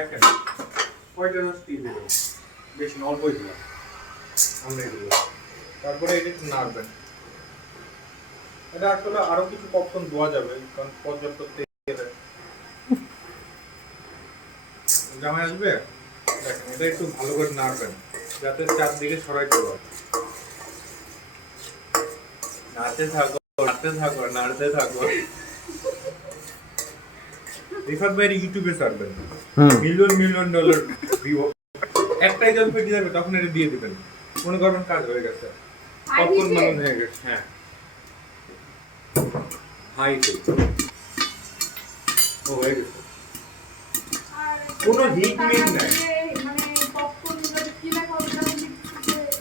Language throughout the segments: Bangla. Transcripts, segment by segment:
দেখেন কয়টা জাস্ট দিয়ে দিলাম, বেশি না, অল্পই দিলাম আমরা এগুলো। তারপরে এটা একটু নাড়বেন। এটা আসলে আরো কিছু পপকর্ন দেওয়া যাবে, কারণ পর্যাপ্ত তেল জামাই আসবে। দেখেন এটা একটু ভালো করে নাড়বেন যাতে চারদিকে ছড়াইতে পারে। নাড়তে থাকো, নাড়তে থাকো, নাড়তে থাকো। রিফাত ভাই ইউটিউবে ছাড়বেন, মিলিয়ন মিলিয়ন ডলার ভিউ। একটাই যখন পেটে যাবে তখন এটা দিয়ে দিবেন, মনে করবেন কাজ হয়ে গেছে, পপকর্ন বানানো হয়ে গেছে। হ্যাঁ হাইতে ও হয়ে গেছে। কোনো হিট মিট নাই,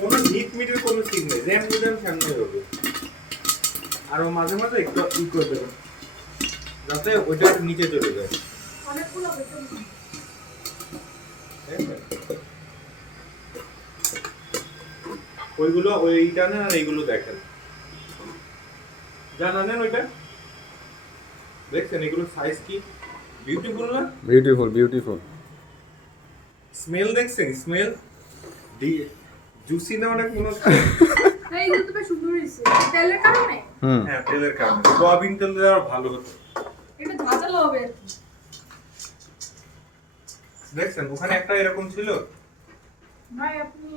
কোনো হিট মিটের কোনো ঠিক নেই, জ্যাম জ্যাম সামনে হবে। আর মাঝে মাঝে একটু ই করে দেবেন যাতে ওইটা নিচে চলে যায়। ওইগুলো ওইটা নেন আর এইগুলো দেখেন, জানেন ওইটা দেখছেন এগুলো সাইজ কি বিউটিফুল না? Beautiful beautiful. স্মেল দেখছেন, স্মেল জুসি না অনেক মনে হচ্ছে। এই ইউটিউবে সুন্দর হইছে তেলের কারণে। হ্যাঁ তেলের কারণে, সোয়াবিন তেল দিয়ে আরো ভালো হতো। এটা ঝাঁঝালো হবে আর কি। দেখছেন ওখানে একটা এরকম ছিল। ভাই আপনি